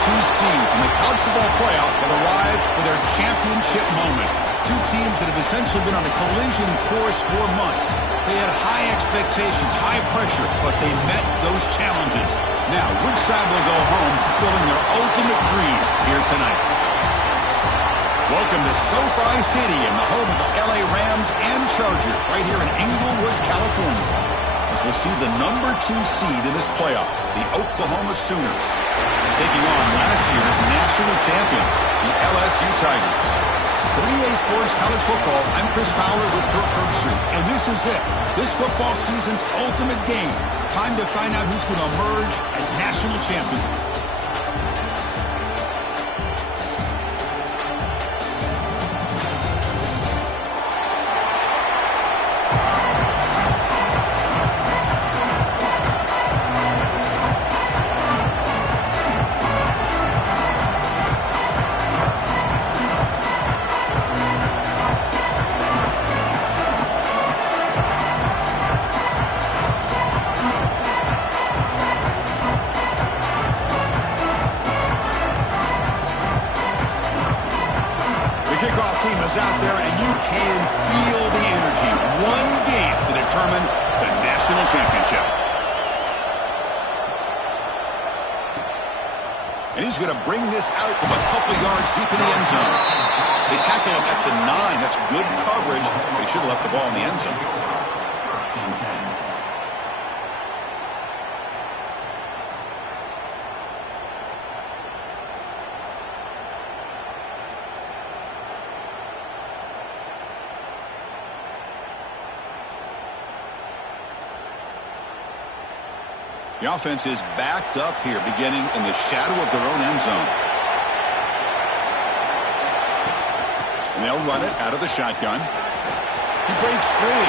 two seeds in the college football playoff have arrived for their championship moment. Two teams that have essentially been on a collision course for months. They had high expectations, high pressure, but they met those challenges. Now, which side will go home fulfilling their ultimate dream here tonight? Welcome to SoFi Stadium, the home of the LA Rams and Chargers, right here in Inglewood, California. As we'll see the number 2 seed in this playoff, the Oklahoma Sooners, taking on last year's national champions, the LSU Tigers. 3A Sports College Football, I'm Chris Fowler with Kirk Herbstreit, and this is it. This football season's ultimate game. Time to find out who's going to emerge as national champion. Out there, and you can feel the energy. One game to determine the national championship. And he's going to bring this out from a couple of yards deep in the end zone. They tackle him at the 9. That's good coverage, but he should have left the ball in the end zone. The offense is backed up here, beginning in the shadow of their own end zone. And they'll run it out of the shotgun. He breaks free.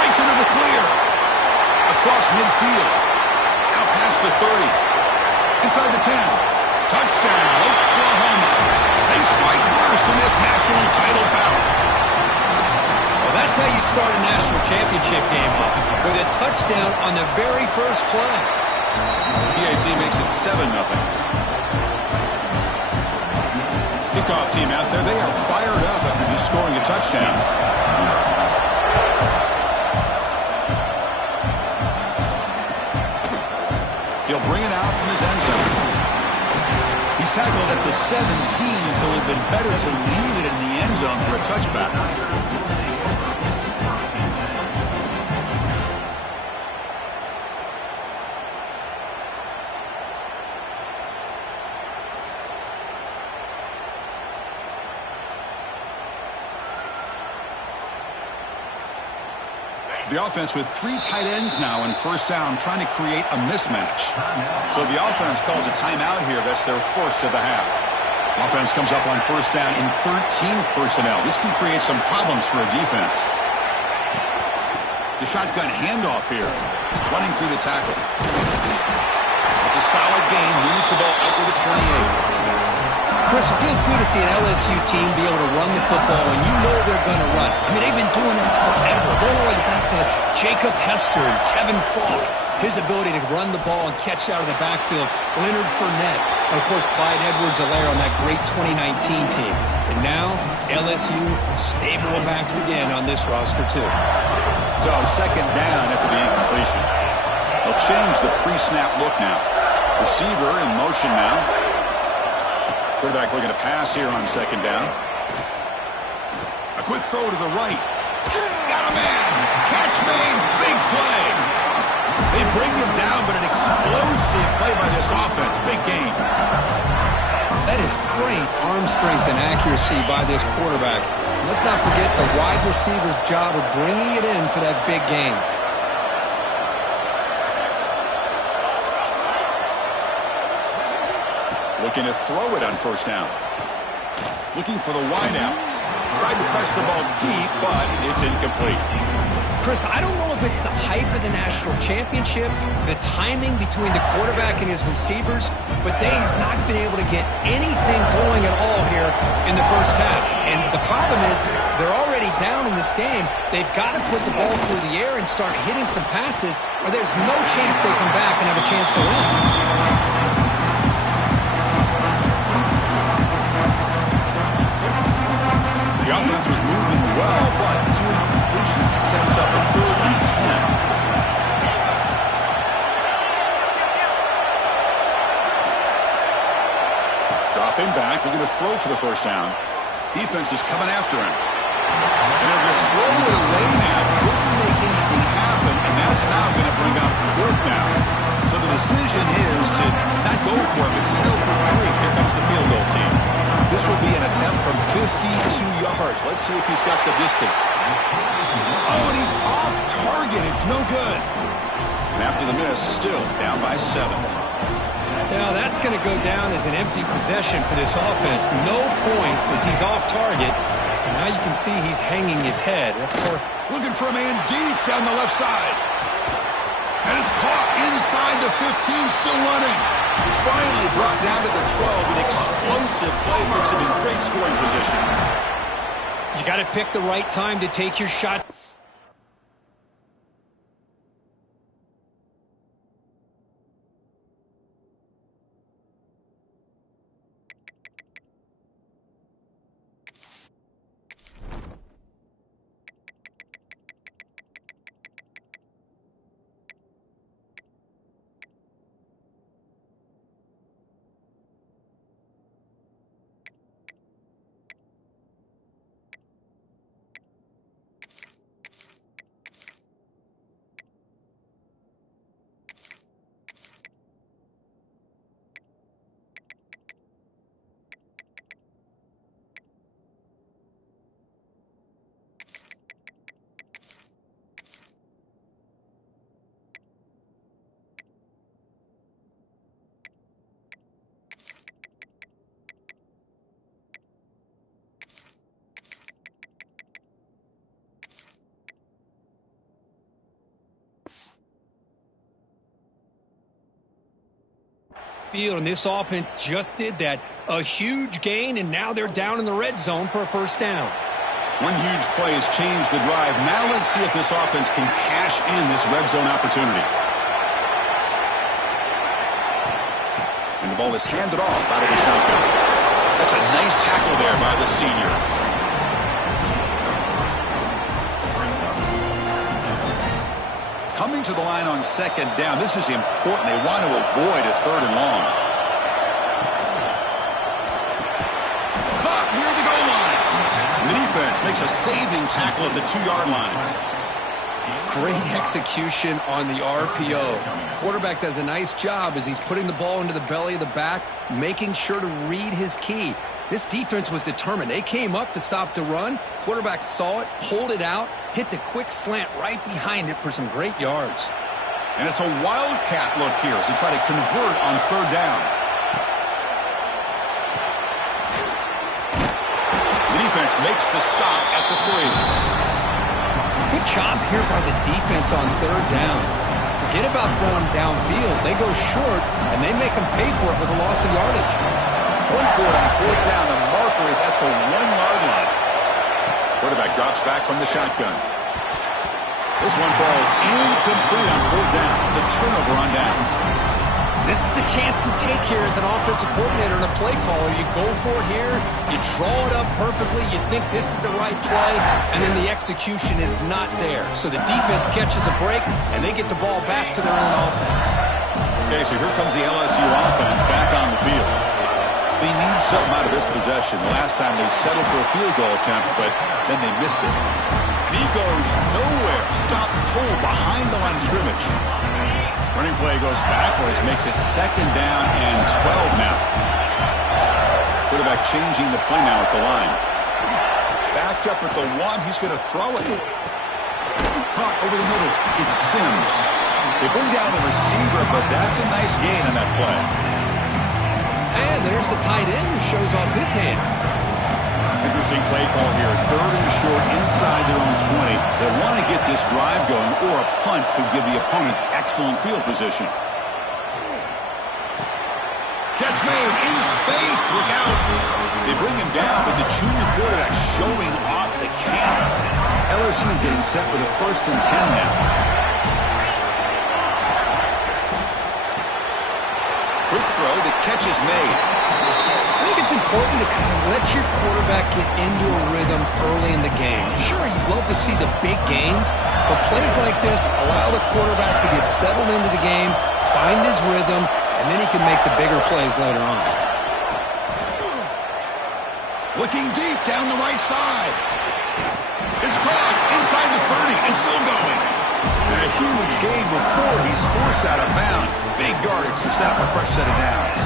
Breaks into the clear. Across midfield. Out past the 30. Inside the 10. Touchdown, Oklahoma. They strike first in this national title bout. Well, that's how you start a national championship game off, with a touchdown on the very first play. PAT makes it 7-0. Kickoff team out there, they are fired up after just scoring a touchdown. He'll bring it out from his end zone. He's tackled at the 17, so it would have been better to leave it in the end zone for a touchback. The offense with 3 tight ends now in first down, trying to create a mismatch. So the offense calls a timeout here. That's their first of the half. Offense comes up on first down in 13 personnel. This can create some problems for a defense. The shotgun handoff here, running through the tackle. It's a solid gain, moves the ball out to the 28. Chris, it feels good to see an LSU team be able to run the football when you know they're going to run. I mean, they've been doing that forever. Going all the way back to Jacob Hester and Kevin Falk. His ability to run the ball and catch out of the backfield. Leonard Fournette. And, of course, Clyde Edwards-Helaire on that great 2019 team. And now, LSU stable of backs again on this roster, too. So, second down after the incompletion. They'll change the pre-snap look now. Receiver in motion now. Quarterback looking to pass here on second down. A quick throw to the right. Got a man. Catch made. Big play. They bring him down, but an explosive play by this offense. Big game. That is great arm strength and accuracy by this quarterback. Let's not forget the wide receiver's job of bringing it in for that big game. Looking to throw it on first down. Looking for the wideout. Tried to press the ball deep, but it's incomplete. Chris, I don't know if it's the hype of the national championship, the timing between the quarterback and his receivers, but they have not been able to get anything going at all here in the first half. And the problem is they're already down in this game. They've got to put the ball through the air and start hitting some passes, or there's no chance they come back and have a chance to win. sets up a 3rd and 10. Dropping back, they're going to throw for the first down. Defense is coming after him. And they're just throwing it away now. Couldn't make anything happen, and that's now going to bring up 4th down. So the decision is to not go for it, but settle for 3. Here comes the field goal team. This will be an attempt from 52 yards. Let's see if he's got the distance. Oh, and he's off target. It's no good. And after the miss, still down by 7. Now that's going to go down as an empty possession for this offense. No points as he's off target. And now you can see he's hanging his head. Looking for a man deep down the left side. And it's caught inside the 15, still running. Finally brought down to the 12. An explosive play puts him in great scoring position. You got to pick the right time to take your shot. Field, and this offense just did that. A huge gain, and now they're down in the red zone for a first down. One huge play has changed the drive. Now let's see if this offense can cash in this red zone opportunity. And the ball is handed off out of the shotgun. That's a nice tackle there by the senior. Coming to the line on 2nd down. This is important. They want to avoid a 3rd and long. Caught near the goal line. The defense makes a saving tackle at the 2-yard line. Great execution on the RPO. Quarterback does a nice job as he's putting the ball into the belly of the back, making sure to read his key. This defense was determined. They came up to stop the run. Quarterback saw it, pulled it out, hit the quick slant right behind it for some great yards. And it's a wildcat look here as they try to convert on 3rd down. The defense makes the stop at the 3. Good job here by the defense on 3rd down. Forget about throwing downfield. They go short, and they make them pay for it with a loss of yardage. One forward on 4th down. The marker is at the 1-yard line. Quarterback drops back from the shotgun. This one falls incomplete on 4th down. It's a turnover on downs. This is the chance you take here as an offensive coordinator and a play caller. You go for it here, you draw it up perfectly, you think this is the right play, and then the execution is not there. So the defense catches a break, and they get the ball back to their own offense. Okay, so here comes the LSU offense back on the field. They need something out of this possession. The last time they settled for a field goal attempt, but then they missed it. And he goes nowhere. Stop pulled behind the line of scrimmage. Running play goes backwards, makes it 2nd down and 12 now. Quarterback changing the play now at the line. Backed up at the 1, he's going to throw it. Caught over the middle. It's Sims. They bring down the receiver, but that's a nice gain on that play. And there's the tight end who shows off his hands. Interesting play call here. 3rd and short inside their own 20. They want to get this drive going, or a punt could give the opponents excellent field position. Catch made in space. Look out. They bring him down, but the junior quarterback showing off the cannon. LSU getting set with a 1st and 10 now. Quick throw. The catch is made. I think it's important to kind of let your quarterback get into a rhythm early in the game. Sure, you'd love to see the big gains, but plays like this allow the quarterback to get settled into the game, find his rhythm, and then he can make the bigger plays later on. Looking deep down the right side. It's caught inside the 30 and still going. And a huge gain before he's forced out of bounds. Big yardage to set up a fresh set of downs.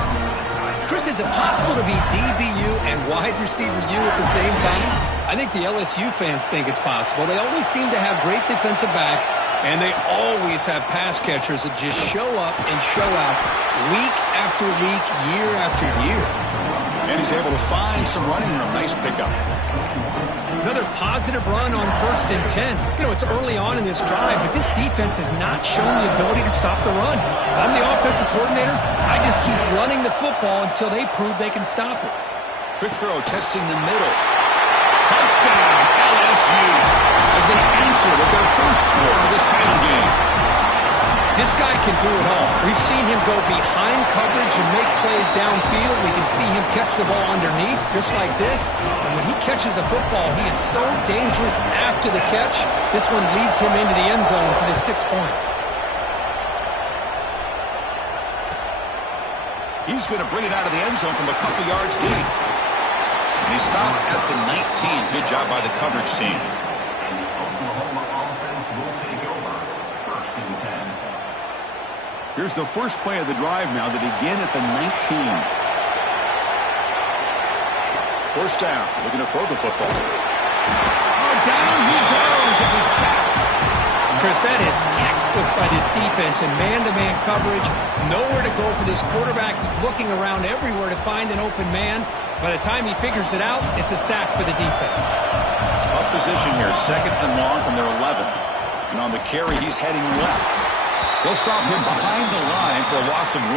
Chris, is it possible to be DBU and wide receiver U at the same time? I think the LSU fans think it's possible. They always seem to have great defensive backs, and they always have pass catchers that just show up and show out week after week, year after year. And he's able to find some running room. Nice pickup. Another positive run on 1st and 10. You know, it's early on in this drive, but this defense has not shown the ability to stop the run. If I'm the offensive coordinator, I just keep running the football until they prove they can stop it. Quick throw, testing the middle. Touchdown, LSU, as they answer with their first score of this title game. This guy can do it all. We've seen him go behind coverage and make plays downfield. We can see him catch the ball underneath, just like this. And when he catches a football, he is so dangerous after the catch. This one leads him into the end zone for the 6 points. He's going to bring it out of the end zone from a couple yards deep. And he stopped at the 19. Good job by the coverage team. Here's the first play of the drive now to begin at the 19. First down, looking to throw the football. Oh, down he goes. It's a sack. Chris, that is textbook by this defense in man-to-man coverage. Nowhere to go for this quarterback. He's looking around everywhere to find an open man. By the time he figures it out, it's a sack for the defense. Tough position here. 2nd and long from their 11. And on the carry, he's heading left. They'll stop him behind the line for a loss of 1.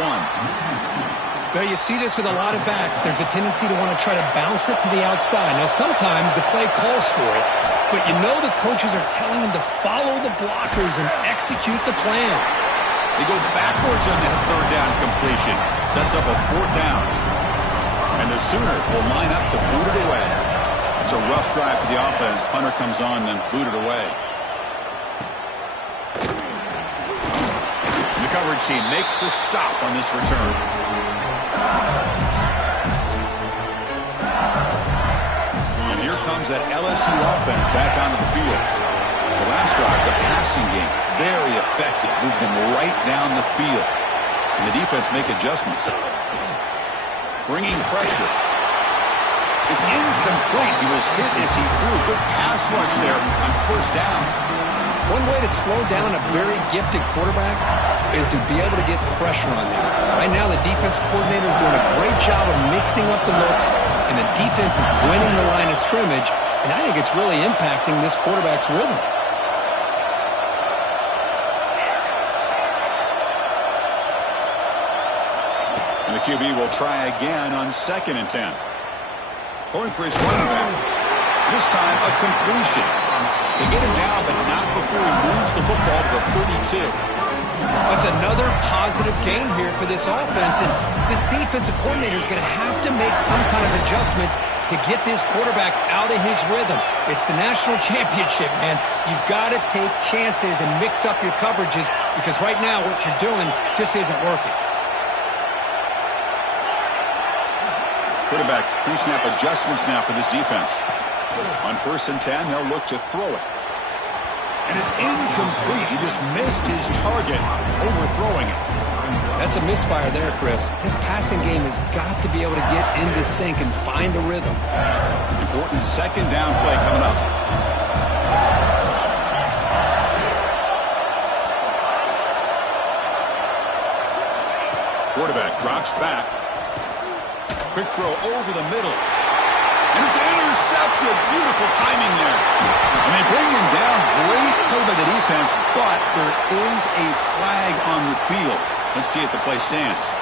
Well, you see this with a lot of backs. There's a tendency to want to try to bounce it to the outside. Now, sometimes the play calls for it, but you know the coaches are telling them to follow the blockers and execute the plan. They go backwards on that 3rd down completion. Sets up a 4th down. And the Sooners will line up to boot it away. It's a rough drive for the offense. Punter comes on and boot it away. The coverage team makes the stop on this return. And here comes that LSU offense back onto the field. The last drive, the passing game, very effective. Moved them right down the field. And the defense make adjustments. Bringing pressure. It's incomplete. He was hit as he threw. Good pass rush there on 1st down. One way to slow down a very gifted quarterback is to be able to get pressure on him. Right now, the defense coordinator is doing a great job of mixing up the looks, and the defense is winning the line of scrimmage, and I think it's really impacting this quarterback's rhythm. And the QB will try again on 2nd and 10. Going for his running back. This time, a completion. They get him down, but not before he moves the football to the 32. That's another positive gain here for this offense, and this defensive coordinator is going to have to make some kind of adjustments to get this quarterback out of his rhythm. It's the national championship, man. You've got to take chances and mix up your coverages, because right now what you're doing just isn't working. Quarterback pre-snap adjustments now for this defense. On 1st and 10, they'll look to throw it. And it's incomplete. He just missed his target, overthrowing it. That's a misfire there, Chris. This passing game has got to be able to get into sync and find a rhythm. Important 2nd down play coming up. Quarterback drops back. Quick throw over the middle. And it's intercepted. Beautiful timing there. And they bring him down. Great play by the defense, but there is a flag on the field. Let's see if the play stands.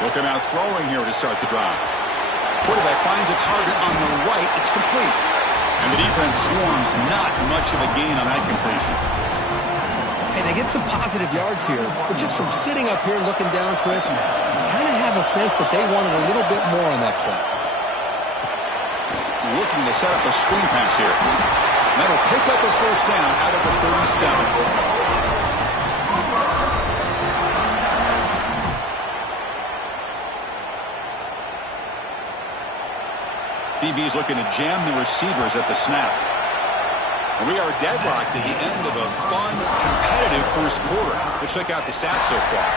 Looking out throwing here to start the drive. Quarterback finds a target on the right. It's complete. And the defense swarms. Not much of a gain on that completion. Hey, they get some positive yards here, but just from sitting up here looking down, Chris, you kind of have a sense that they wanted a little bit more on that play. Looking to set up a screen pass here. That'll pick up a first down out of the 37. DB's looking to jam the receivers at the snap. And we are deadlocked at the end of a fun, competitive first quarter. Let's check out the stats so far.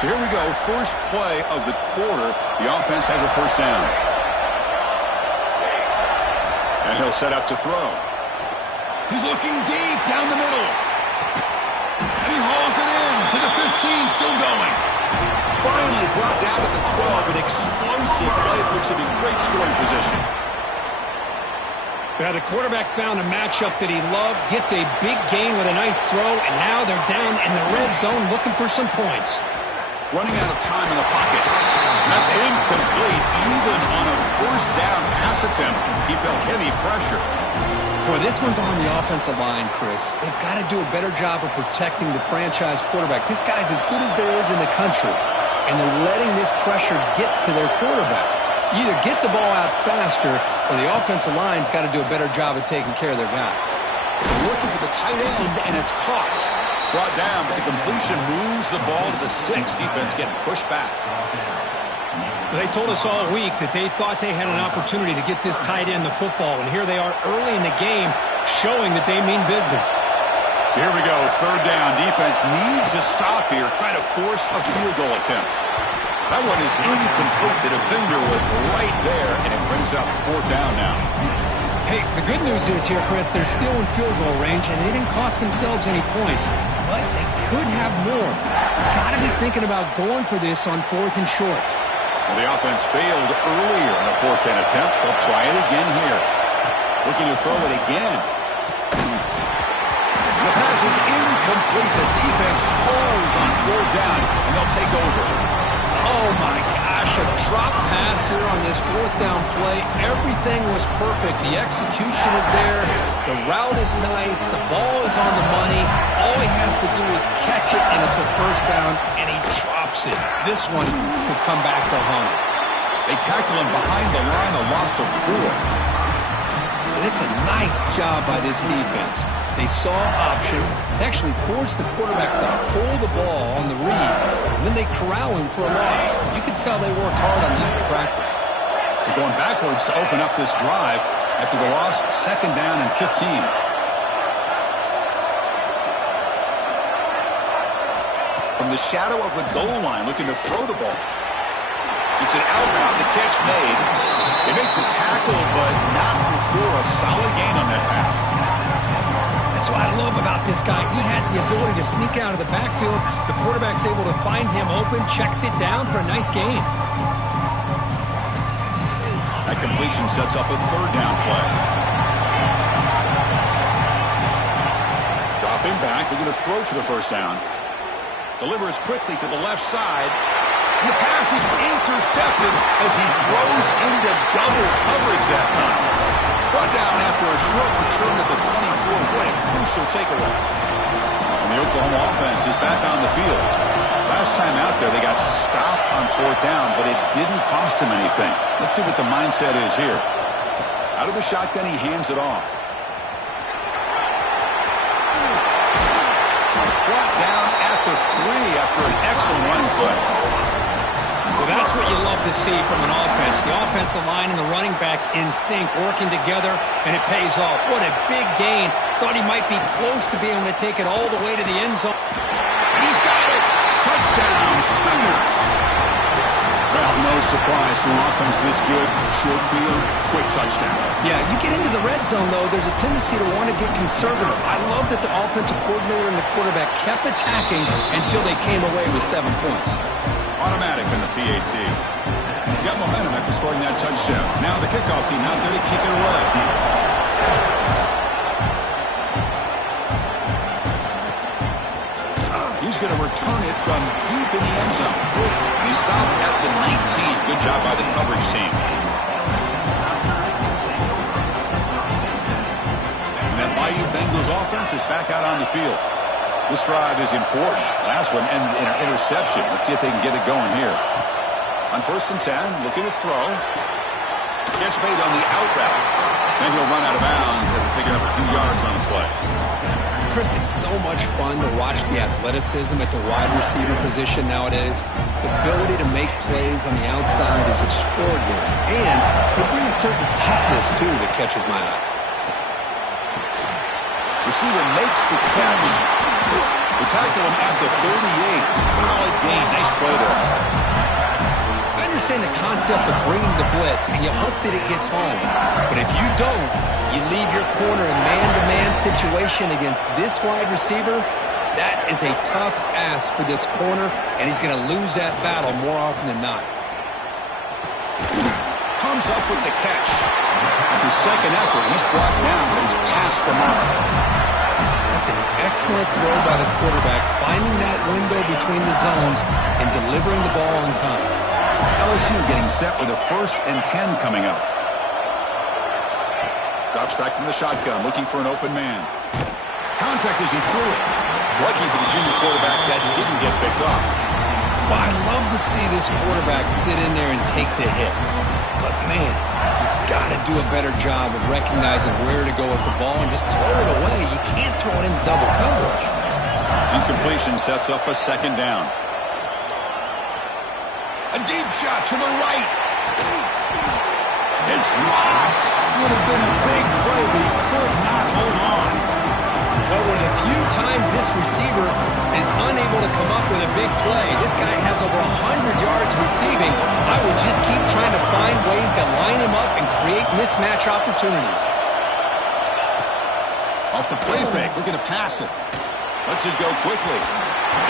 So here we go. First play of the quarter. The offense has a first down. And he'll set up to throw. He's looking deep down the middle. And he hauls it in to the 15, still going. Finally brought down to the 12. An explosive play puts him in great scoring position. Yeah, the quarterback found a matchup that he loved, gets a big gain with a nice throw, and now they're down in the red zone looking for some points. Running out of time in the pocket. That's incomplete. Even on a first down pass attempt, he felt heavy pressure. Boy, this one's on the offensive line, Chris. They've got to do a better job of protecting the franchise quarterback. This guy's as good as there is in the country, and they're letting this pressure get to their quarterback. You either get the ball out faster, or the offensive line's got to do a better job of taking care of their guy. Looking for the tight end, and it's caught. Brought down, but the completion moves the ball to the 6. Defense getting pushed back. They told us all week that they thought they had an opportunity to get this tight end the football, and here they are early in the game showing that they mean business. So here we go, third down. Defense needs a stop here, trying to force a field goal attempt. That one is incomplete. The defender was right there, and it brings up fourth down now. Hey, the good news is here, Chris, they're still in field goal range, and they didn't cost themselves any points, but they could have more. Got to be thinking about going for this on 4th and short. Well, the offense failed earlier on a 4th down attempt. They'll try it again here. Looking to throw it again. The pass is incomplete. The defense holds on 4th down, and they'll take over. Oh, my gosh, a drop pass here on this 4th down play. Everything was perfect. The execution is there. The route is nice. The ball is on the money. All he has to do is catch it, and it's a first down, and he drops it. This one could come back to haunt him. They tackle him behind the line, a loss of 4. And it's a nice job by this defense. They saw option, actually forced the quarterback to hold the ball on the read, and then they corral him for a loss. You can tell they worked hard on that in practice. They're going backwards to open up this drive after the loss, 2nd down and 15. From the shadow of the goal line, looking to throw the ball. It's an outbound, the catch made. They make the tackle, but not before a solid gain on that pass. That's what I love about this guy. He has the ability to sneak out of the backfield. The quarterback's able to find him open, checks it down for a nice gain. That completion sets up a 3rd down play. Dropping back, looking to throw for the first down. Delivers quickly to the left side. And the pass is intercepted as he throws into double coverage that time. Brought down after a short return at the 24. What a crucial takeaway. And the Oklahoma offense is back on the field. Last time out there, they got stopped on 4th down, but it didn't cost him anything. Let's see what the mindset is here. Out of the shotgun, he hands it off. Brought down at the 3 after an excellent running play. Well, that's what you love to see from an offense. The offensive line and the running back in sync, working together, and it pays off. What a big gain. Thought he might be close to being able to take it all the way to the end zone. He's got it. Touchdown, Sooners. Well, no surprise from offense this good. Short field, quick touchdown. Yeah, you get into the red zone, though, there's a tendency to want to get conservative. I love that the offensive coordinator and the quarterback kept attacking until they came away with 7 points. Automatic in the PAT. Got momentum after scoring that touchdown. Now the kickoff team out there to kick it away. return it from deep in the end zone. And he stopped at the 19. Good job by the coverage team. And that Bayou Bengals offense is back out on the field. This drive is important. Last one ended in an interception. Let's see if they can get it going here. On 1st and 10, looking to throw. Catch made on the out route. Then he'll run out of bounds after picking up a few yards on the play. Chris, it's so much fun to watch the athleticism at the wide receiver position nowadays. The ability to make plays on the outside is extraordinary. And they bring a certain toughness, too, that catches my eye. Receiver makes the catch. They tackle him at the 38. Solid gain. Nice play there. I understand the concept of bringing the blitz, and you hope that it gets home. But if you don't, you leave your corner in man-to-man situation against this wide receiver. That is a tough ask for this corner, and he's going to lose that battle more often than not. Comes up with the catch. His second effort, he's brought down, but he's past the mark. That's an excellent throw by the quarterback, finding that window between the zones and delivering the ball on time. LSU getting set with a 1st and 10 coming up. Drops back from the shotgun, looking for an open man. Contact as he threw it. Lucky for the junior quarterback, that didn't get picked off. Well, I love to see this quarterback sit in there and take the hit. But, man, he's got to do a better job of recognizing where to go with the ball and just throw it away. You can't throw it into double coverage. Incompletion sets up a 2nd down. A deep shot to the right. It's dropped. Would have been a big play, but he could not hold on. Well, with a few times this receiver is unable to come up with a big play, this guy has over 100 yards receiving. I would just keep trying to find ways to line him up and create mismatch opportunities. Off the play fake, looking to pass it. Lets it go quickly.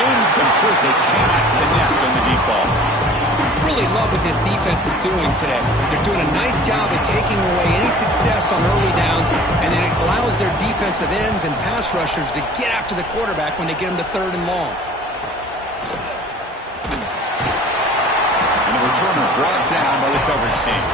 Incomplete. They cannot connect on the deep ball. Really love what this defense is doing today. They're doing a nice job of taking away any success on early downs, and then it allows their defensive ends and pass rushers to get after the quarterback when they get him to 3rd and long. And the returner brought down by the coverage team.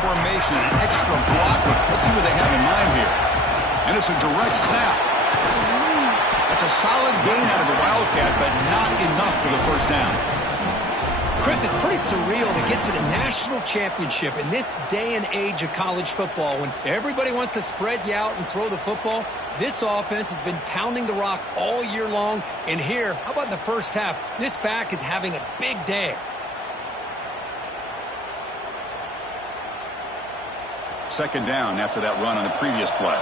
Formation, an extra blocker. Let's see what they have in mind here. And it's a direct snap. That's a solid gain out of the Wildcat, but not enough for the 1st down. Chris, it's pretty surreal to get to the national championship in this day and age of college football when everybody wants to spread you out and throw the football. This offense has been pounding the rock all year long. And here, how about the 1st half? This back is having a big day. 2nd down after that run on the previous play.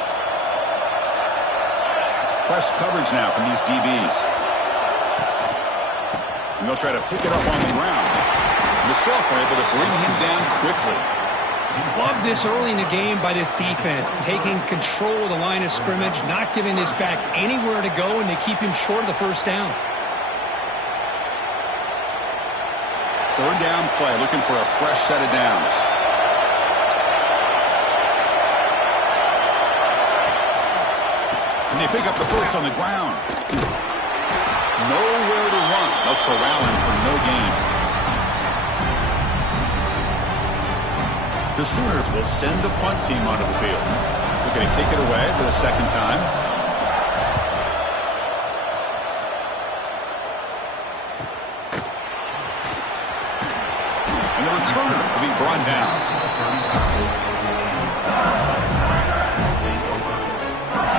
It's press coverage now from these DBs. And they'll try to pick it up on the ground. And the sophomore able to bring him down quickly. Love this early in the game by this defense, taking control of the line of scrimmage, not giving this back anywhere to go, and they keep him short of the 1st down. 3rd down play, looking for a fresh set of downs. And they pick up the 1st on the ground. Nowhere to run. They'll corral him for no gain. The Sooners will send the punt team onto the field. They're going to kick it away for the 2nd time. And the returner will be brought down.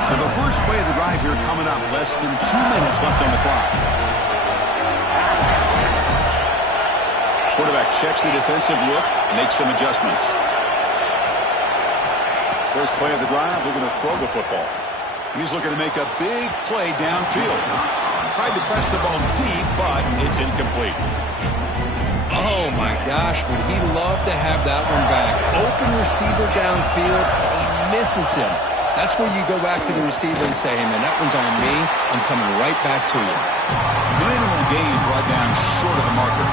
So the first play of the drive here coming up. Less than 2 minutes left on the clock. Quarterback checks the defensive look, makes some adjustments. First play of the drive, they're going to throw the football. And he's looking to make a big play downfield. Tried to press the ball deep, but it's incomplete. Oh, my gosh, would he love to have that one back. Open receiver downfield, and he misses him. That's where you go back to the receiver and say, hey, man, that one's on me. I'm coming right back to you. Minimal gain brought down short of the marker.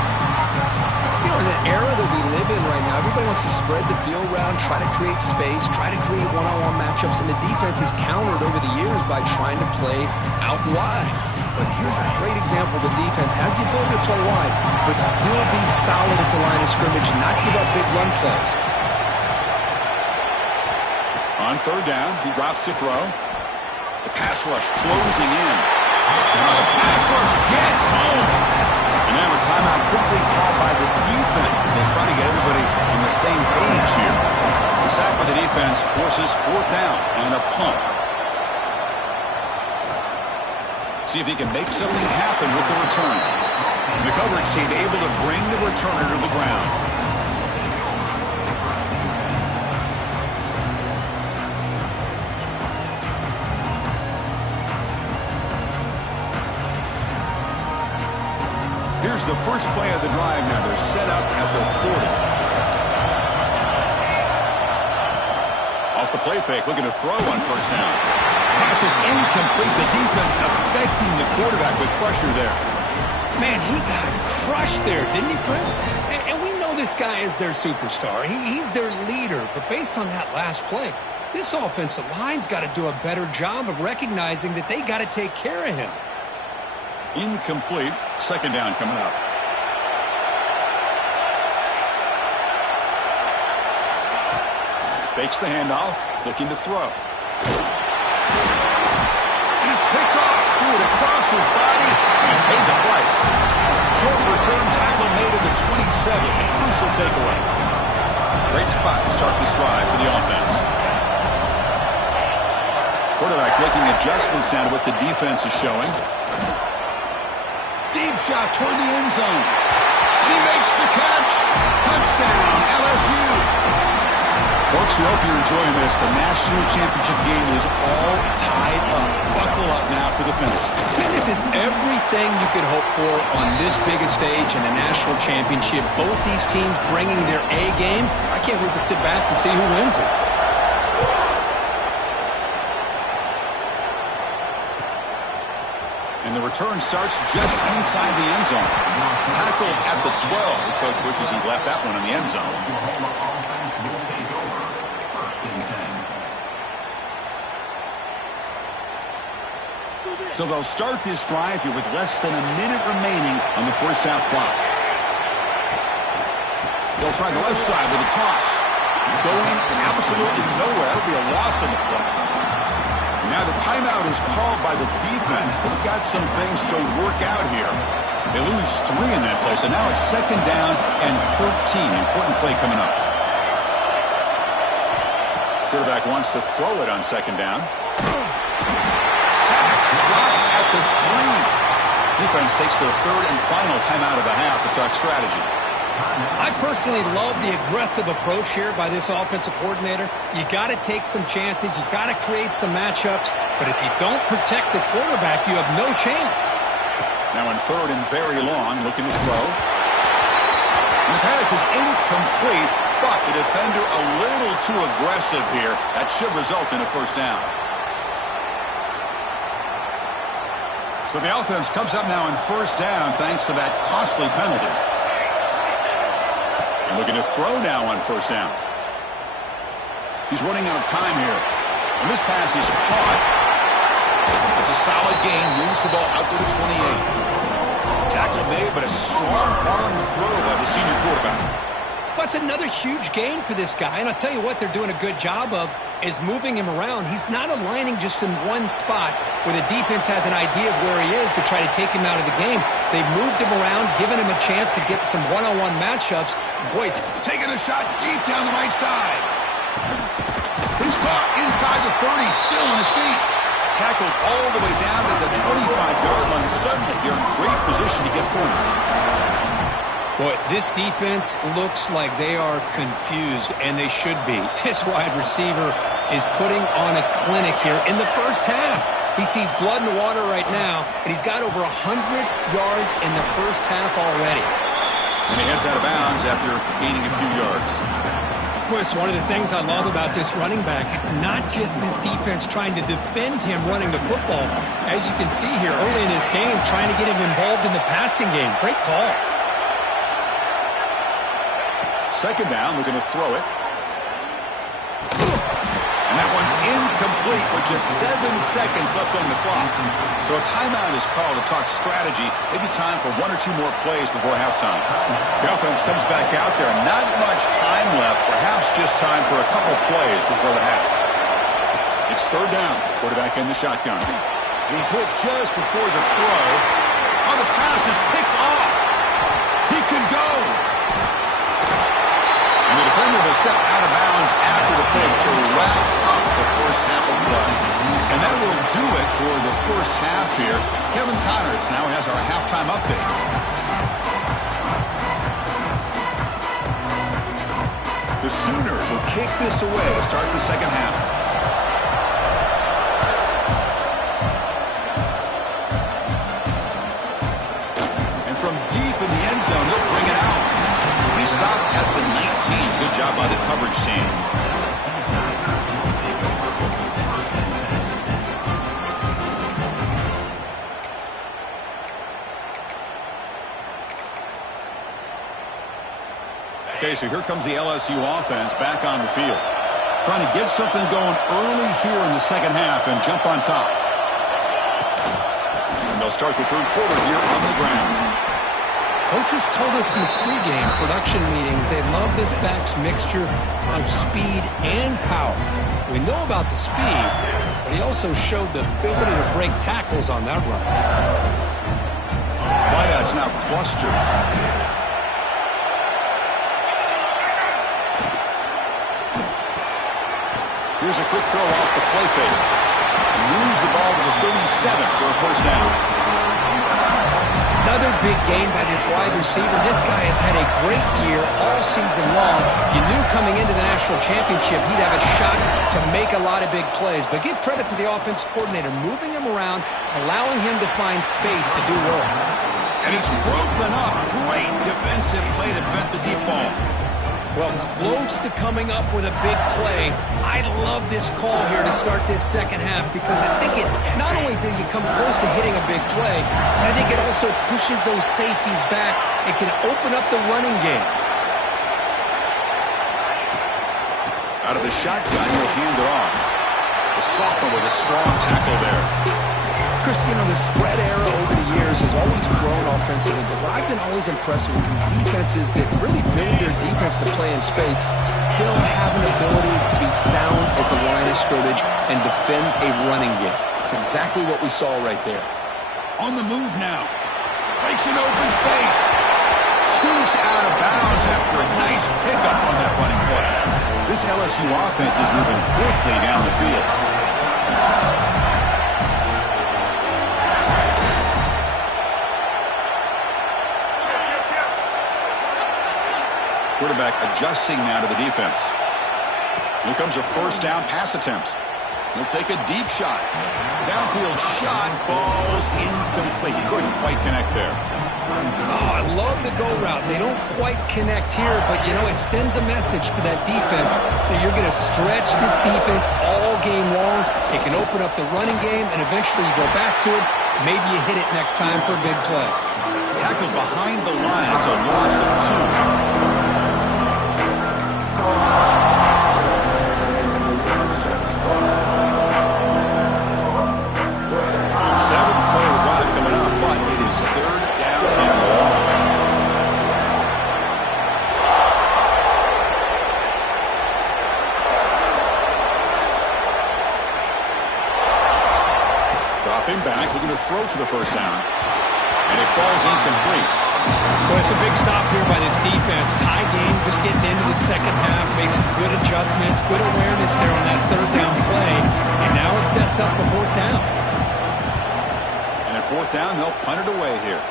You know, in the era that we live in right now, everybody wants to spread the field around, try to create space, try to create one-on-one matchups, and the defense is countered over the years by trying to play out wide. But here's a great example. The defense has the ability to play wide, but still be solid at the line of scrimmage and not give up big run plays. On third down, he drops to throw. The pass rush closing in. The pass rush gets home. And now a timeout quickly called by the defense as they try to get everybody on the same page here. The sack by the defense forces fourth down and a punt. See if he can make something happen with the return. And the coverage team able to bring the returner to the ground. Here's the first play of the drive now. They're set up at the 40. Off the play fake, looking to throw on first down. Pass is incomplete. The defense affecting the quarterback with pressure there. Man, he got crushed there, didn't he, Chris? And we know this guy is their superstar. He's their leader. But based on that last play, this offensive line's got to do a better job of recognizing that they got to take care of him. Incomplete. Second down coming up. Fakes the handoff. Looking to throw. He's picked off. Threw it across his body and paid the price. Short return tackle made at the 27. A crucial takeaway. Great spot to start this drive for the offense. Quarterback making adjustments down to what the defense is showing. Deep shot toward the end zone. And he makes the catch. Touchdown, LSU. Folks, we hope you're enjoying this. The national championship game is all tied up. Buckle up now for the finish. And this is everything you could hope for on this biggest stage in a national championship. Both these teams bringing their A game. I can't wait to sit back and see who wins it. And the return starts just inside the end zone. Tackled at the 12. The coach wishes he'd left that one in the end zone. So they'll start this drive here with less than a minute remaining on the first half clock. They'll try the left side with a toss. Going absolutely nowhere. That'll be a loss on the play. Now the timeout is called by the defense. They've got some things to work out here. They lose 3 in that play, so now it's second down and 13. Important play coming up. Quarterback wants to throw it on second down. Sacked, dropped at the 3. Defense takes their third and final timeout of the half to talk strategy. I personally love the aggressive approach here by this offensive coordinator. You got to take some chances. You got to create some matchups. But if you don't protect the quarterback, you have no chance. Now in third and very long, looking to throw. And the pass is incomplete, but the defender a little too aggressive here. That should result in a first down. So the offense comes up now in first down thanks to that costly penalty. Looking to throw now on first down. He's running out of time here. And this pass is caught. It's a solid gain. Moves the ball out to the 28. Tackle made, but a strong arm throw by the senior quarterback. That's another huge gain for this guy. And I'll tell you what they're doing a good job of is moving him around. He's not aligning just in one spot where the defense has an idea of where he is to try to take him out of the game. They've moved him around, given him a chance to get some one-on-one matchups. Boy, taking a shot deep down the right side. He's caught inside the 30, still on his feet. Tackled all the way down to the 25-yard line. Suddenly, they're in great position to get points. Boy, this defense looks like they are confused, and they should be. This wide receiver is putting on a clinic here in the first half. He sees blood in the water right now, and he's got over 100 yards in the first half already. And he heads out of bounds after gaining a few yards. Chris, one of the things I love about this running back, it's not just this defense trying to defend him running the football. As you can see here early in this game, trying to get him involved in the passing game. Great call. Second down, we're going to throw it. And that one's incomplete with just 7 seconds left on the clock. So a timeout is called to talk strategy. Maybe time for 1 or 2 more plays before halftime. The offense comes back out there. Not much time left. Perhaps just time for a couple plays before the half. It's third down. Quarterback in the shotgun. He's hit just before the throw. Oh, the pass is picked off. He could go. And the defender will step out of bounds after the pick to wrap up the first half of play. And that will do it for the first half here. Kevin Connors now has our halftime update. The Sooners will kick this away to start the second half. And from deep in the end zone, they'll bring it out. He stopped at the 19. Good job by the coverage team. Okay, so here comes the LSU offense back on the field. Trying to get something going early here in the second half and jump on top. And they'll start the third quarter here on the ground. Coaches told us in the pregame production meetings they love this back's mixture of speed and power. We know about the speed, but he also showed the ability to break tackles on that run. Wideout's now clustered. Here's a quick throw off the play fake. Moves the ball to the 37 for a first down. Another big game by this wide receiver. This guy has had a great year all season long. You knew coming into the national championship he'd have a shot to make a lot of big plays. But give credit to the offense coordinator, moving him around, allowing him to find space to do work. And it's broken up. Great defensive play to prevent the deep ball. Well, close to coming up with a big play. I love this call here to start this second half because I think it not only do you come close to hitting a big play, but I think it also pushes those safeties back. It can open up the running game. Out of the shotgun, he'll hand it off. The sophomore with a strong tackle there. Chris, you know, the spread era over the years has always grown offensively, but what I've been always impressed with defenses that really build their defense to play in space still have an ability to be sound at the line of scrimmage and defend a running game. It's exactly what we saw right there. On the move now. Breaks an open space. Scoots out of bounds after a nice pickup on that running play. This LSU offense is moving quickly down the field. Quarterback adjusting now to the defense. Here comes a first down pass attempt. He'll take a deep shot. Downfield shot falls incomplete. Couldn't quite connect there. Oh, I love the go route. They don't quite connect here, but, you know, it sends a message to that defense that you're going to stretch this defense all game long. It can open up the running game, and eventually you go back to it. Maybe you hit it next time for a big play. Tackled behind the line. It's a loss of 2. Seventh play of the drive coming up, but it is third down and long. Dropping back, looking to throw for the first down. And it falls incomplete. Well, it's a big stop here by this defense. Tie game, just getting into the second half, made some good adjustments, good awareness there on that third down play, and now it sets up a fourth down. And at fourth down, they'll punt it away here.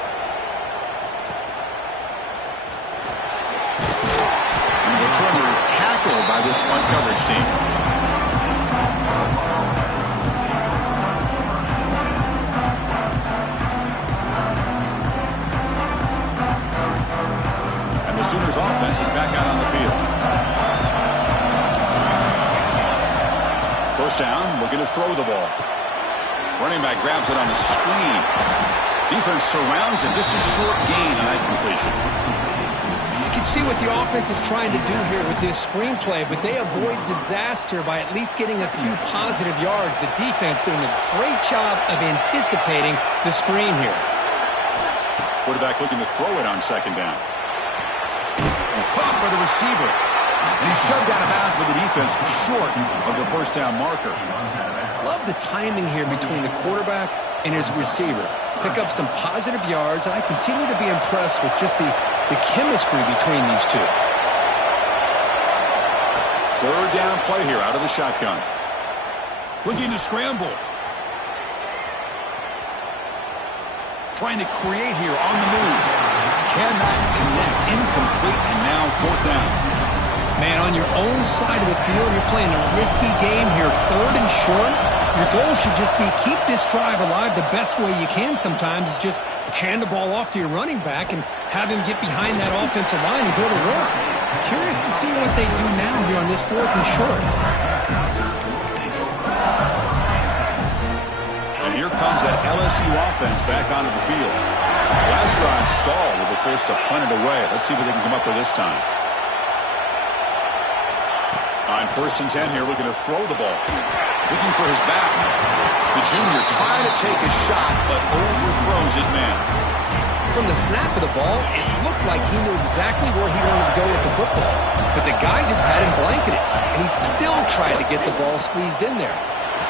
And the returner is tackled by this punt coverage team. Sooners offense is back out on the field. first down, looking to throw the ball. Running back grabs it on the screen. Defense surrounds him. Just a short gain on that completion. You can see what the offense is trying to do here with this screenplay, but they avoid disaster by at least getting a few positive yards. The defense doing a great job of anticipating the screen here. Quarterback looking to throw it on second down. Caught for the receiver. And he's shoved out of bounds with the defense short of the first down marker. Love the timing here between the quarterback and his receiver. Pick up some positive yards, and I continue to be impressed with just the chemistry between these two. Third down play here out of the shotgun. Looking to scramble. Trying to create here on the move. Cannot connect. Incomplete, and now fourth down. Man, on your own side of the field, you're playing a risky game here. Third and short. Your goal should just be keep this drive alive the best way you can sometimes is just hand the ball off to your running back and have him get behind that offensive line and go to work. Curious to see what they do now here on this fourth and short. And here comes that LSU offense back onto the field. Last drive stalled. They were forced to punt it away. Let's see what they can come up with this time. On first and 10 here, looking to throw the ball. Looking for his back. The junior trying to take a shot, but overthrows his man. From the snap of the ball, it looked like he knew exactly where he wanted to go with the football. But the guy just had him blanketed, and he still tried to get the ball squeezed in there.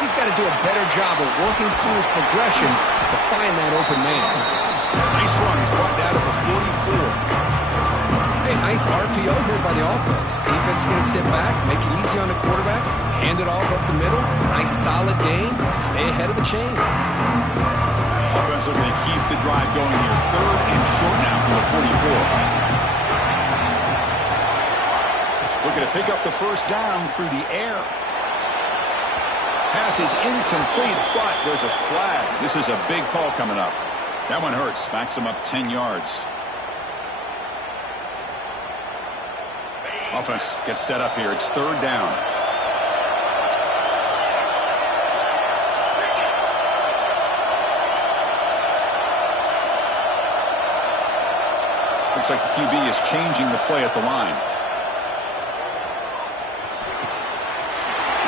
He's got to do a better job of working through his progressions to find that open man. Nice run. He's brought down to the 44. Hey, nice RPO here by the offense. Defense is going to sit back, make it easy on the quarterback, hand it off up the middle. Nice solid gain. Stay ahead of the chains. Offense looking to keep the drive going here. Third and short now from the 44. Looking to pick up the first down through the air. Pass is incomplete, but there's a flag. This is a big call coming up. That one hurts. Backs him up 10 yards. Offense gets set up here. It's third down. Looks like the QB is changing the play at the line.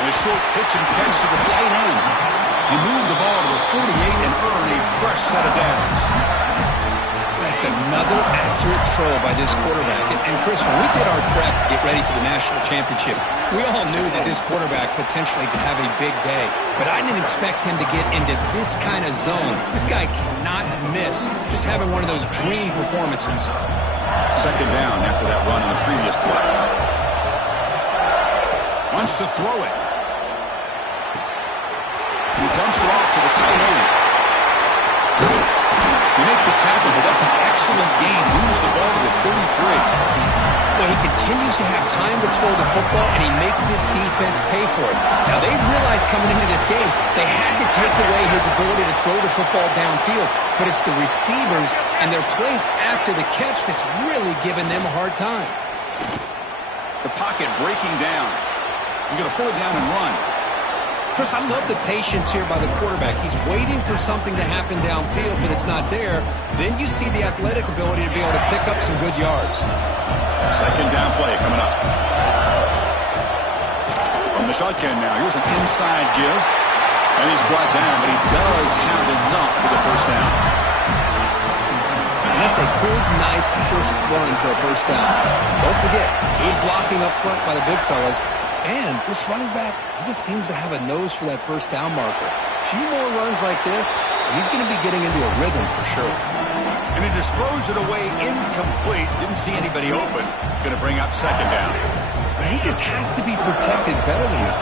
And a short pitch and catch to the tight end. He moved the ball to the 48 and earned a fresh set of downs. That's another accurate throw by this quarterback. And Chris, when we did our prep to get ready for the national championship, we all knew that this quarterback potentially could have a big day. But I didn't expect him to get into this kind of zone. This guy cannot miss. Just having one of those dream performances. Second down after that run on the previous play. Wants to throw it. He dumps it off to the tight end. You make the tackle, but that's an excellent gain. Moves the ball to the 33. Well, he continues to have time to throw the football, and he makes his defense pay for it. Now, they realized coming into this game, they had to take away his ability to throw the football downfield, but it's the receivers and their plays after the catch that's really giving them a hard time. The pocket breaking down. He's going to pull it down and run. Chris, I love the patience here by the quarterback. He's waiting for something to happen downfield, but it's not there. Then you see the athletic ability to be able to pick up some good yards. Second down play coming up. From the shotgun now, here's an inside give. And he's brought down, but he does have enough for the first down. And that's a good, nice, crisp run for a first down. Don't forget, good blocking up front by the big fellas. And this running back, he just seems to have a nose for that first down marker. A few more runs like this, and he's going to be getting into a rhythm for sure. And he just throws it away incomplete. Didn't see anybody open. He's going to bring up second down. But he just has to be protected better than that.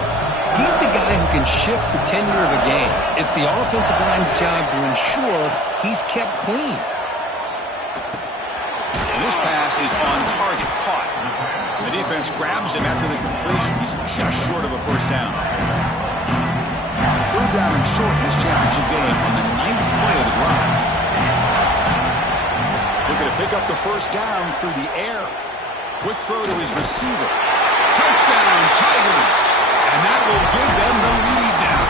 He's the guy who can shift the tenure of a game. It's the offensive line's job to ensure he's kept clean. And this pass is on target, caught. The defense grabs him after the completion. He's just short of a first down. Third down and short in this championship game on the 9th play of the drive. Looking to pick up the first down through the air. Quick throw to his receiver. Touchdown, Tigers! And that that will give them the lead now.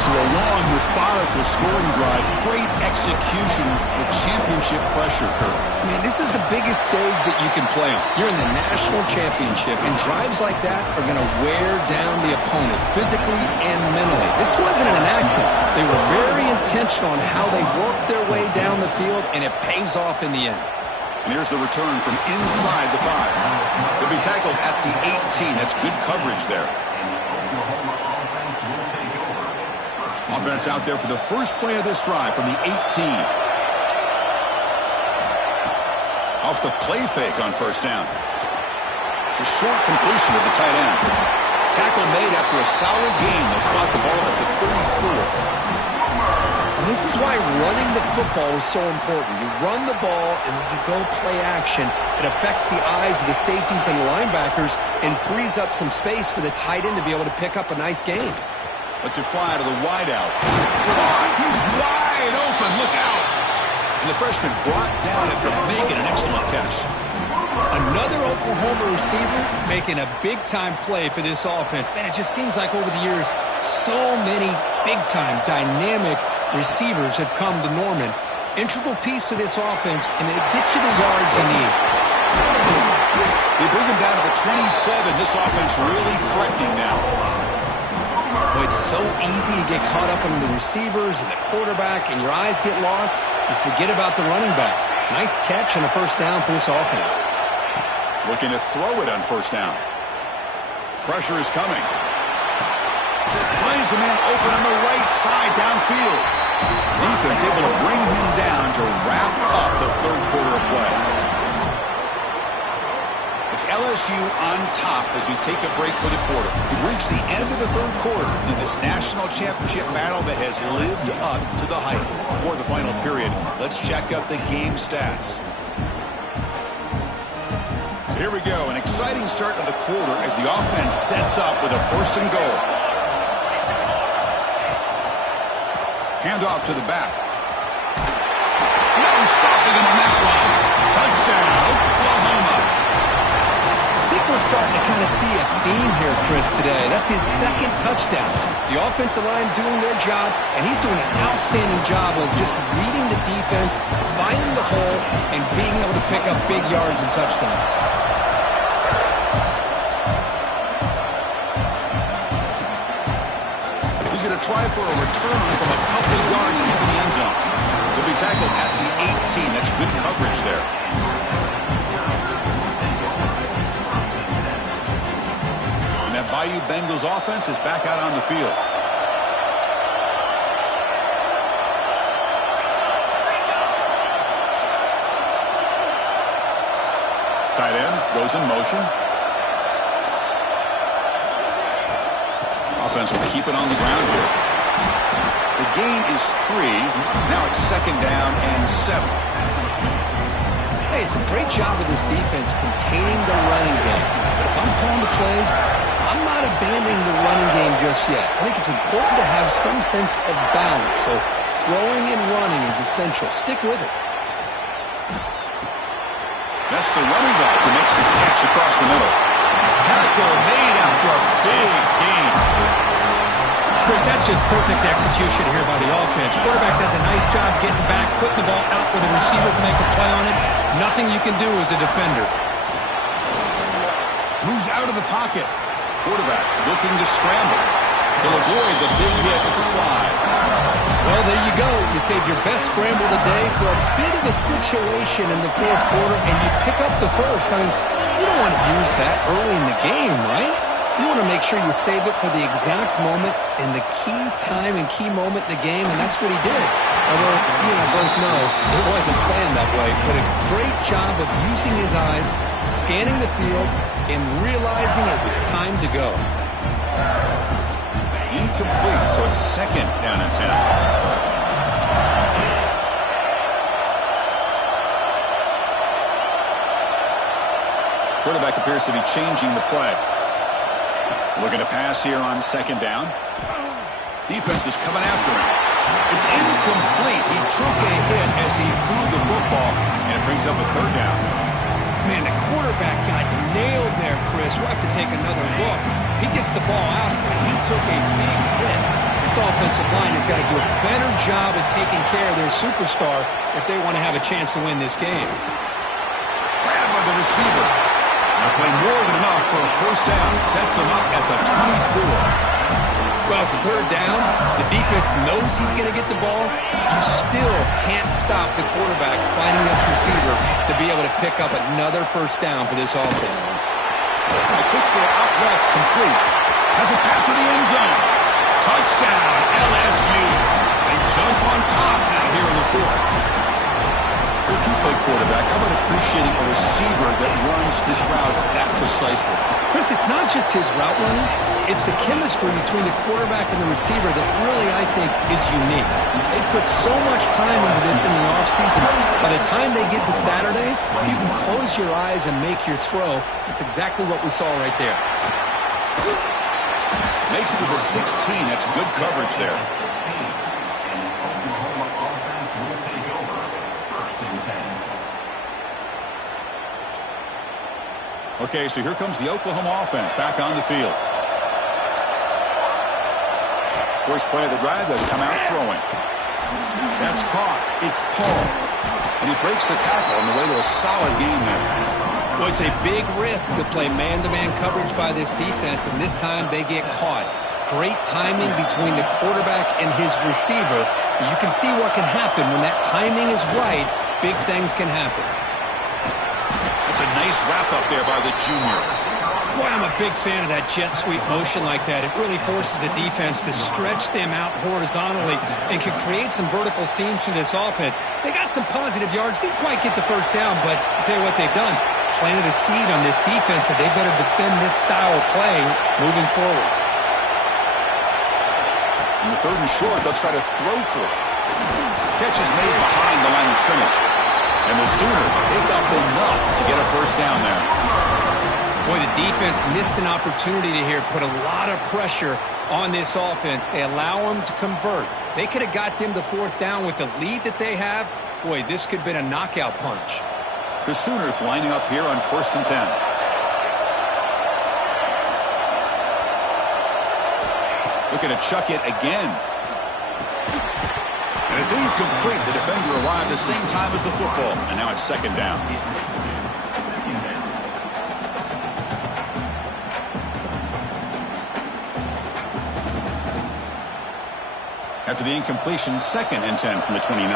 So a long, methodical scoring drive. Great execution with championship pressure, Kurt. Man, this is the biggest stage that you can play on. You're in the national championship, and drives like that are going to wear down the opponent physically and mentally. This wasn't an accident. They were very intentional on how they worked their way down the field, and it pays off in the end. And here's the return from inside the 5. They'll be tackled at the 18. That's good coverage there. Offense out there for the first play of this drive from the 18. Off the play fake on first down. A short completion to the tight end. Tackle made after a solid gain. They'll spot the ball at the 34. This is why running the football is so important. You run the ball and then you go play action. It affects the eyes of the safeties and the linebackers and frees up some space for the tight end to be able to pick up a nice gain. Let's it fly to the wideout. He's wide open. Look out. And the freshman brought down after making an excellent catch. Another Oklahoma receiver making a big-time play for this offense. Man, it just seems like over the years, so many big-time, dynamic receivers have come to Norman. Integral piece of this offense, and it gets you the yards you need. They bring him down to the 27. This offense really threatening now. Well, it's so easy to get caught up in the receivers and the quarterback, and your eyes get lost. You forget about the running back. Nice catch and a first down for this offense. Looking to throw it on first down. Pressure is coming. Finds a man open on the right side downfield. Defense able to bring him down to wrap up the third quarter of play. It's LSU on top as we take a break for the quarter. We've reached the end of the third quarter in this national championship battle that has lived up to the hype. Before the final period, let's check out the game stats. So here we go, an exciting start to the quarter as the offense sets up with a first and goal. Handoff to the back. No stopping him on that one. Touchdown, Oklahoma. I think we're starting to kind of see a theme here, Chris, today. That's his second touchdown. The offensive line doing their job, and he's doing an outstanding job of just reading the defense, finding the hole, and being able to pick up big yards and touchdowns. He's going to try for a return from a couple of yards deep in the end zone. He'll be tackled at the 18. That's good coverage there. Bayou Bengals offense is back out on the field. Tight end goes in motion. Offense will keep it on the ground here. The gain is 3. Now it's second down and 7. Hey, it's a great job of this defense containing the running game. But if I'm calling the plays, I'm not abandoning the running game just yet. I think it's important to have some sense of balance. So throwing and running is essential. Stick with it. That's the running back who makes the catch across the middle. Tackle made after a big gain. Chris, that's just perfect execution here by the offense. Quarterback does a nice job getting back, putting the ball out where the receiver can make a play on it. Nothing you can do as a defender. Moves out of the pocket. Quarterback looking to scramble. He'll avoid the big hit with the slide. Well, there you go. You save your best scramble of the day for a bit of a situation in the fourth quarter, and you pick up the first. I mean, you don't want to use that early in the game, right? You want to make sure you save it for the exact moment and the key time and key moment in the game, and that's what he did. Although, you and I both know it wasn't planned that way, but a great job of using his eyes, scanning the field, and realizing it was time to go. Incomplete, so it's second down and 10. Quarterback appears to be changing the play. Looking to pass here on second down. Defense is coming after him. It's incomplete. He took a hit as he threw the football, and it brings up a third down. Man, the quarterback got nailed there, Chris, we'll have to take another look. He gets the ball out, but he took a big hit. This offensive line has got to do a better job of taking care of their superstar if they want to have a chance to win this game. Grabbed by the receiver. They'll play more than enough for a first down. Sets him up at the 24. Well, it's third down. The defense knows he's going to get the ball. You still can't stop the quarterback finding this receiver to be able to pick up another first down for this offense. A quick throw out left, complete. Has it back to the end zone. Touchdown, LSU. They jump on top now here in the fourth. Coach, you play quarterback. How about appreciating a receiver that runs his routes that precisely? Chris, it's not just his route running. It's the chemistry between the quarterback and the receiver that really, I think, is unique. They put so much time into this in the offseason. By the time they get to Saturdays, you can close your eyes and make your throw. That's exactly what we saw right there. Makes it to the 16. That's good coverage there. Okay, so here comes the Oklahoma offense back on the field. First play of the drive, they'll come out throwing. That's caught. It's Paul. And he breaks the tackle on the way to a solid gain there. Well, it's a big risk to play man-to-man coverage by this defense, and this time they get caught. Great timing between the quarterback and his receiver. You can see what can happen when that timing is right. Big things can happen. That's a nice wrap-up there by the junior. Boy, I'm a big fan of that jet sweep motion like that. It really forces a defense to stretch them out horizontally and can create some vertical seams through this offense. They got some positive yards. Didn't quite get the first down, but I'll tell you what they've done. Planted a seed on this defense that they better defend this style of play moving forward. In the third and short, they'll try to throw for it. Catch is made behind the line of scrimmage. And the Sooners pick up enough to get a first down there. Boy, the defense missed an opportunity to here put a lot of pressure on this offense. They allow them to convert. They could have got them the fourth down with the lead that they have. Boy, this could have been a knockout punch. The Sooners lining up here on 1st and 10. Looking to chuck it again. And it's incomplete. The defender arrived at the same time as the football. And now it's second down. After the incompletion, 2nd and 10 from the 29.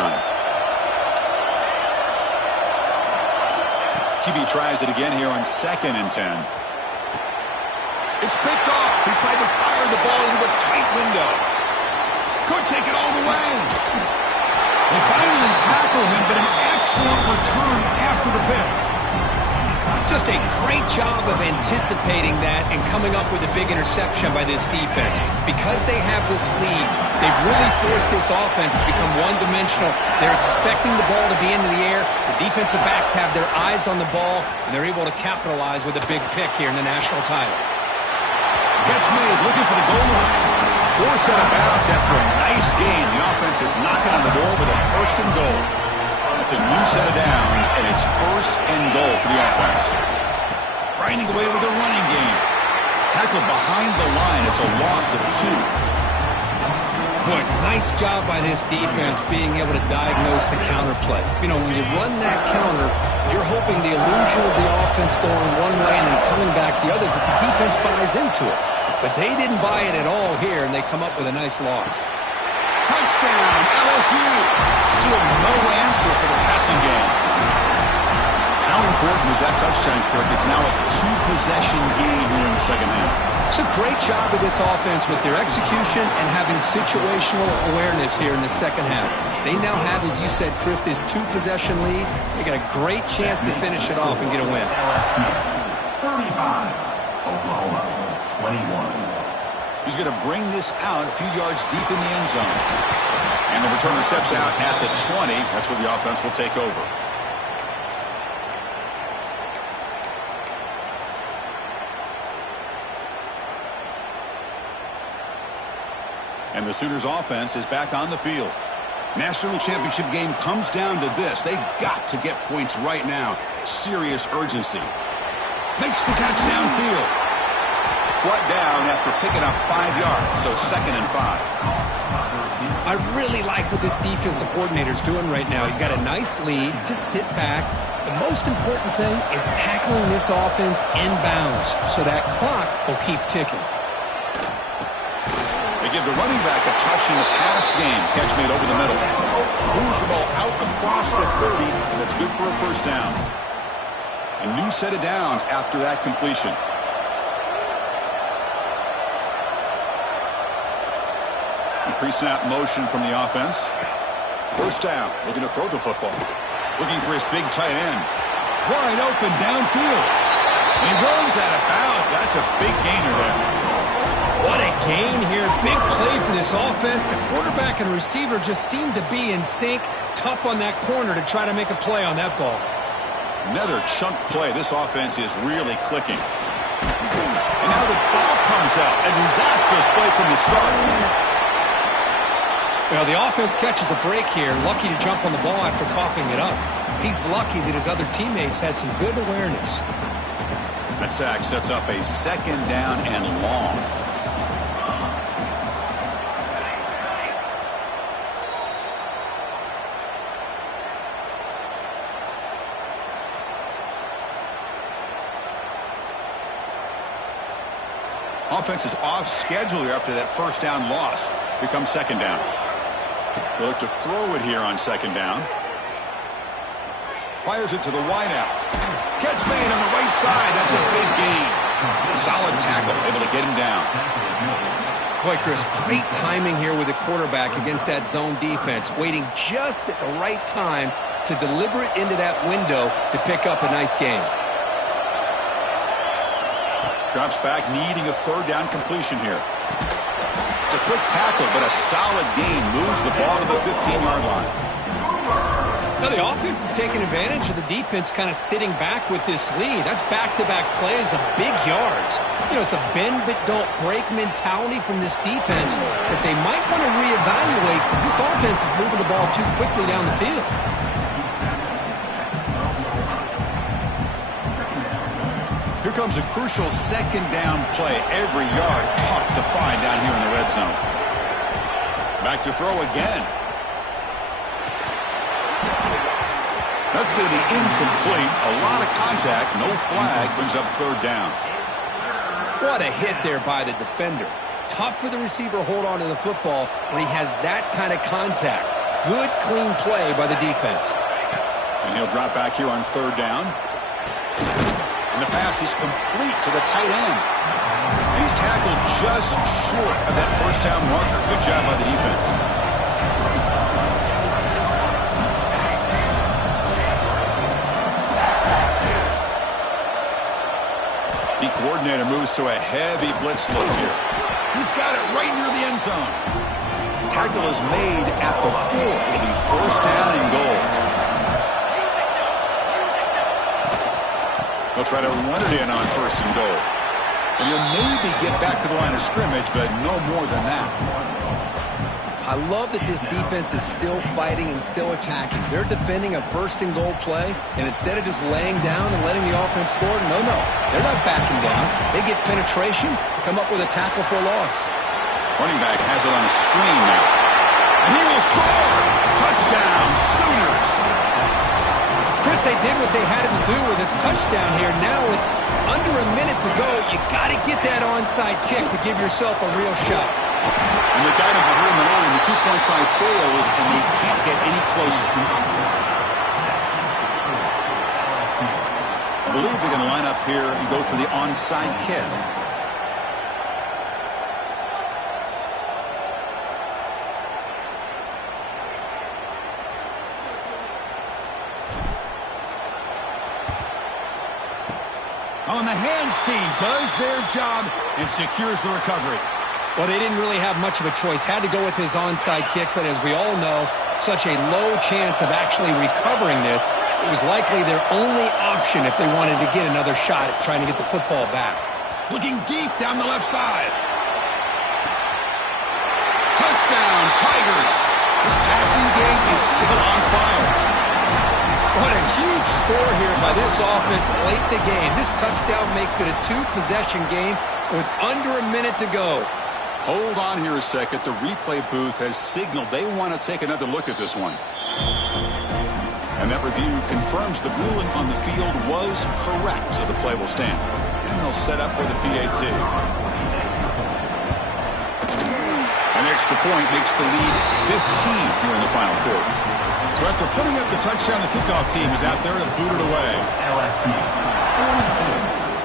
QB tries it again here on 2nd and 10. It's picked off. He tried to fire the ball into a tight window. Could take it all the way. They finally tackle him, but an excellent return after the pick. Just a great job of anticipating that and coming up with a big interception by this defense. Because they have this lead, they've really forced this offense to become one-dimensional. They're expecting the ball to be into the air. The defensive backs have their eyes on the ball, and they're able to capitalize with a big pick here in the national title. Catch made, looking for the goal line. 4 set of bounds after a nice gain. The offense is knocking on the door with a 1st and goal. It's a new set of downs, and it's 1st and goal for the offense. Grinding away with a running game. Tackled behind the line. It's a loss of 2. Boy, nice job by this defense being able to diagnose the counter play. You know, when you run that counter, you're hoping the illusion of the offense going one way and then coming back the other, that the defense buys into it. But they didn't buy it at all here, and they come up with a nice loss. Touchdown, LSU. Still no answer for the passing game. How important is that touchdown, Kirk? It's now a 2-possession game here in the second half. It's a great job of this offense with their execution and having situational awareness here in the second half. They now have, as you said, Chris, this 2-possession lead. They got a great chance to finish it off and get a win. 35, Oklahoma, 21. He's going to bring this out a few yards deep in the end zone. And the returner steps out at the 20. That's where the offense will take over. And the Sooners offense is back on the field. National championship game comes down to this. They've got to get points right now. Serious urgency. Makes the catch downfield. Brought down after picking up 5 yards, so 2nd and 5. I really like what this defensive coordinator is doing right now. He's got a nice lead. Just sit back. The most important thing is tackling this offense inbounds so that clock will keep ticking. They give the running back a touch in the pass game. Catch made over the middle. Moves the ball out across the 30, and that's good for a first down. A new set of downs after that completion. Pre-snap motion from the offense. First down, looking to throw the football. Looking for his big tight end. Wide open downfield. And he runs out of bounds. That's a big gainer there. What a gain here. Big play for this offense. The quarterback and receiver just seem to be in sync. Tough on that corner to try to make a play on that ball. Another chunk play. This offense is really clicking. And now the ball comes out. A disastrous play from the start. Well, the offense catches a break here. Lucky to jump on the ball after coughing it up. He's lucky that his other teammates had some good awareness. That sack sets up a 2nd down and long. Offense is off schedule here after that first down loss. Becomes 2nd down. They look to throw it here on 2nd down. Fires it to the wideout. Catch made on the right side. That's a big gain. Solid tackle. Able to get him down. Boy, Chris, great timing here with the quarterback against that zone defense. Waiting just at the right time to deliver it into that window to pick up a nice gain. Drops back, needing a 3rd down completion here. It's a quick tackle, but a solid gain. Moves the ball to the 15-yard line. Now the offense is taking advantage of the defense kind of sitting back with this lead. That's back-to-back plays of big yards. You know, it's a bend but don't break mentality from this defense that they might want to reevaluate because this offense is moving the ball too quickly down the field. Here comes a crucial 2nd down play. Every yard tough to find down here in the red zone. Back to throw again. That's going to be incomplete. A lot of contact. No flag. Brings up 3rd down. What a hit there by the defender. Tough for the receiver to hold on to the football when he has that kind of contact. Good, clean play by the defense. And he'll drop back here on 3rd down. And the pass is complete to the tight end. And he's tackled just short of that first down marker. Good job by the defense. The coordinator moves to a heavy blitz look here. He's got it right near the end zone. Tackle is made at the 4. It'll be 1st down and goal. They'll try to run it in on 1st and goal. And you'll maybe get back to the line of scrimmage, but no more than that. I love that this defense is still fighting and still attacking. They're defending a 1st and goal play, and instead of just laying down and letting the offense score, no. They're not backing down. They get penetration, come up with a tackle for a loss. Running back has it on a screen now. And he will score! Touchdown, Sooners! Chris, they did what they had to do with this touchdown here. Now with under a minute to go, you got to get that onside kick to give yourself a real shot. And they got him behind the line. The 2-point try fails, and they can't get any closer. I believe they're going to line up here and go for the onside kick. On the hands team does their job and secures the recovery. Well, they didn't really have much of a choice. Had to go with his onside kick, but as we all know, such a low chance of actually recovering this. It was likely their only option if they wanted to get another shot at trying to get the football back. Looking deep down the left side. Touchdown, Tigers. This passing game is still on fire. What a huge score here by this offense late in the game. This touchdown makes it a two-possession game with under a minute to go. Hold on here a second. The replay booth has signaled they want to take another look at this one. And that review confirms the ruling on the field was correct, so the play will stand. And they'll set up with a PAT. An extra point makes the lead 15 here in the final quarter. So after putting up the touchdown, the kickoff team is out there to boot it away. LSU 42,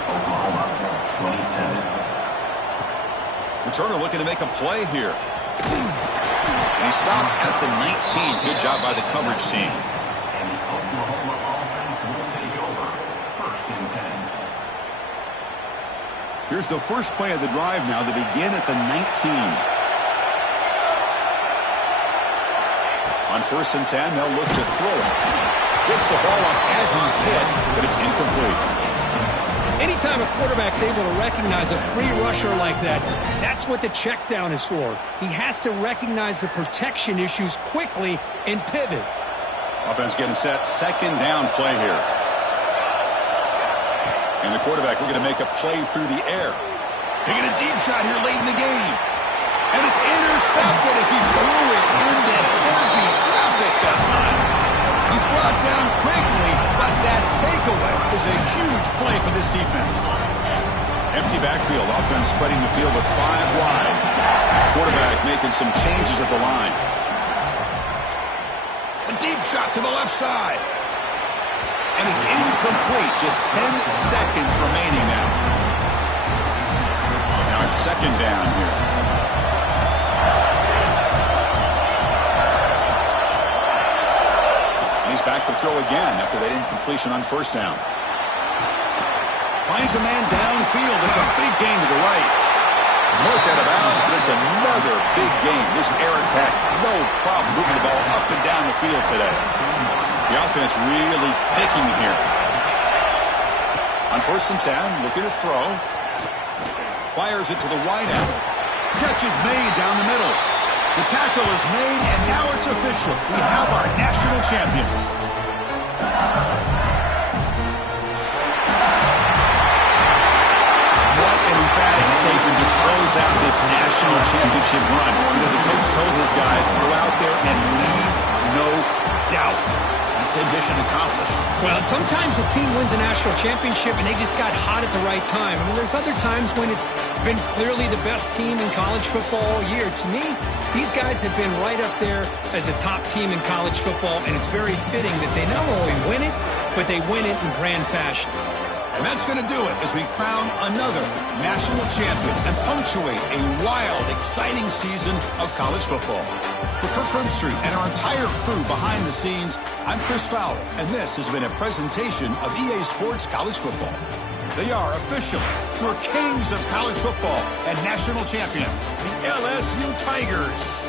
Oklahoma 27. Returner looking to make a play here. And he stopped at the 19. Good job by the coverage team. And the Oklahoma offense will take over. 1st and 10. Here's the first play of the drive now to begin at the 19. On 1st and 10, they'll look to throw it. Gets the ball up as he's hit, but it's incomplete. Anytime a quarterback's able to recognize a free rusher like that, that's what the check down is for. He has to recognize the protection issues quickly and pivot. Offense getting set. 2nd down play here. And the quarterback looking to make a play through the air. Taking a deep shot here late in the game. And it's intercepted as he threw it into heavy traffic that time. He's brought down quickly, but that takeaway is a huge play for this defense. Empty backfield. Offense spreading the field with 5 wide. Quarterback making some changes at the line. A deep shot to the left side. And it's incomplete. Just 10 seconds remaining now. Now it's 2nd down here. He's back to throw again after that incompletion on 1st down. Finds a man downfield. It's a big gain to the right. Marked out of bounds, but it's another big gain. This air attack, no problem moving the ball up and down the field today. The offense really picking here. On 1st and 10, looking to throw. Fires it to the wideout. Catch is made down the middle. The tackle is made, and now it's official. We have our national champions. What an emphatic statement to close out this national championship run. You know, the coach told his guys, go out there and leave no doubt. That's a mission accomplished. Well, sometimes a team wins a national championship and they just got hot at the right time. I mean, there's other times when it's been clearly the best team in college football all year. To me, these guys have been right up there as a top team in college football, and it's very fitting that they not only win it, but they win it in grand fashion. And that's going to do it as we crown another national champion and punctuate a wild, exciting season of college football. For Kirk Herbstreit and our entire crew behind the scenes, I'm Chris Fowler, and this has been a presentation of EA Sports College Football. They are official. Your kings of college football and national champions, the LSU Tigers.